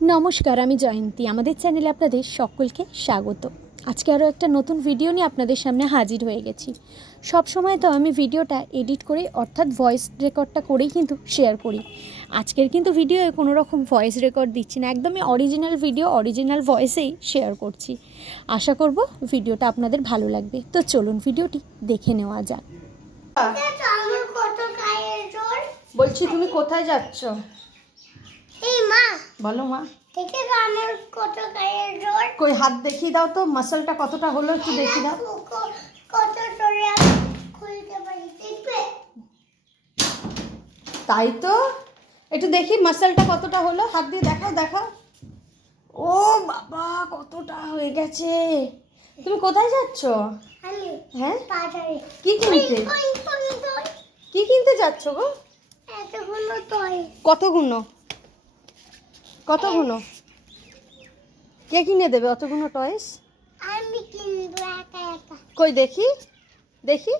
নমস্কার, আমি জয়ন্তী। আমাদের চ্যানেলে আপনাদের সকলকে স্বাগত। আজকে আরও একটা নতুন ভিডিও নিয়ে আপনাদের সামনে হাজির হয়ে গেছি। সব সময় তো আমি ভিডিওটা এডিট করে, অর্থাৎ ভয়েস রেকর্ডটা করেই কিন্তু শেয়ার করি। আজকের কিন্তু ভিডিওয়ে কোনো রকম ভয়েস রেকর্ড দিচ্ছি না, একদমই অরিজিনাল ভিডিও, অরিজিনাল ভয়েসেই শেয়ার করছি। আশা করব ভিডিওটা আপনাদের ভালো লাগবে। তো চলুন ভিডিওটি দেখে নেওয়া যাক। বলছি, তুমি কোথায় যাচ্ছ? এই মা বলো মা। দেখে আমার কত গায়ের জোর কই হাত দেখিয়ে দাও তো মাসলটা কতটা হলো একটু দেখিয়ে দাও। কত জোরে খুলতে পারি দেখবে? তাই তো? একটু দেখি মাসলটা কতটা হলো হাত দিয়ে দেখাও দেখাও। ও বাবা কতটা হয়ে গেছে। তুমি কোথায় যাচ্ছ? হ্যাঁ? কি কিনতে? কি কিনতে যাচ্ছ গো? কতগুলো? কতগুলো? কে কিনে দেবে? অতগুলো টয়েস আমি কিনবো একা একা। কই দেখি? দেখি।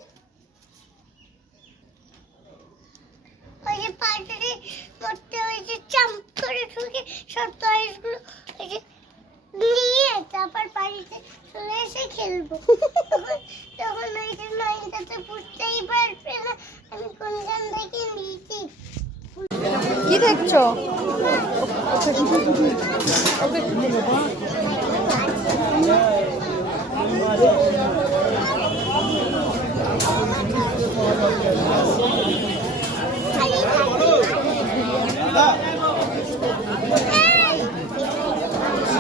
ওই যে বাজারে মধ্যে ওই যে চাম্প করে ঢুকে সব টয়সগুলো ওই যে নিয়ে তারপর বাড়িতে চলে এসে খেলব। তখন ওই যে নয়টাতে বুঝতেই পারবে না। আমি কোনখান থেকে নিয়েছি? কি দেখছ?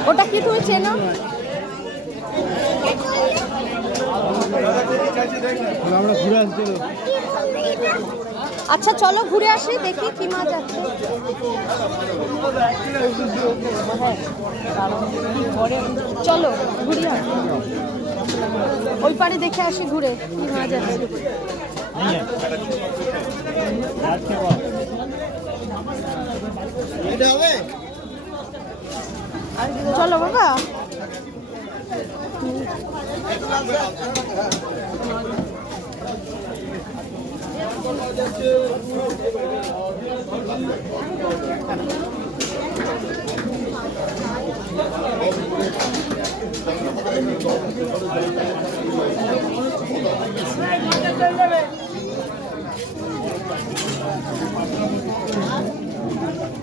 ওটা কি তুমি চেনো? আমরা ঘুরে আসছি আচ্ছা চলো ঘুরে আসি, দেখি কি মাছ আছে। চলো, ঘুরি ওই পারে দেখে আসি ঘুরে, কি মাছ আছে। চলো বাবা।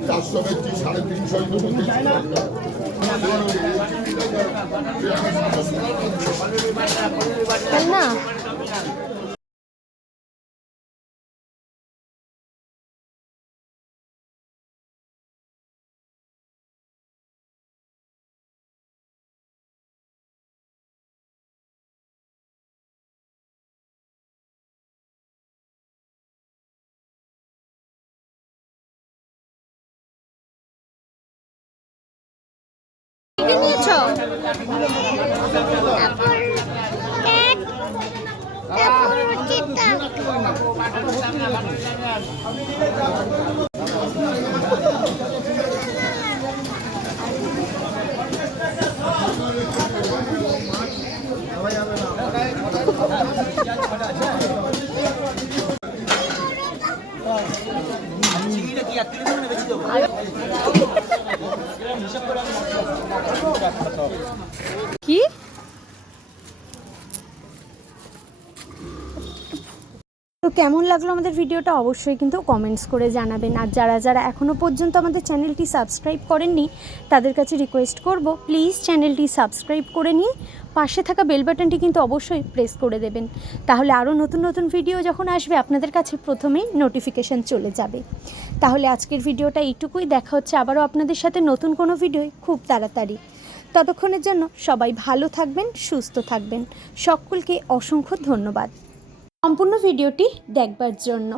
চারশো ব্যক্তি সাড়ে তিনশো না। কি কি? তো কেমন লাগল আমাদের ভিডিওটা? অবশ্যই কিন্তু কমেন্টস করে জানাবেন। আর যারা যারা এখনও পর্যন্ত আমাদের চ্যানেলটি সাবস্ক্রাইব করেননি, তাদের কাছে রিকোয়েস্ট করব প্লিজ চ্যানেলটি সাবস্ক্রাইব করে নিয়ে পাশে থাকা বেল বাটনটি কিন্তু অবশ্যই প্রেস করে দেবেন। তাহলে আরও নতুন নতুন ভিডিও যখন আসবে, আপনাদের কাছে প্রথমেই নোটিফিকেশান চলে যাবে। তাহলে আজকের ভিডিওটা এইটুকুই। দেখা হচ্ছে আবারও আপনাদের সাথে নতুন কোনো ভিডিও খুব তাড়াতাড়ি। ততক্ষণের জন্য সবাই ভালো থাকবেন সুস্থ থাকবেন। সকলকে অসংখ্য ধন্যবাদ। সম্পূর্ণ ভিডিওটি দেখবার জন্য।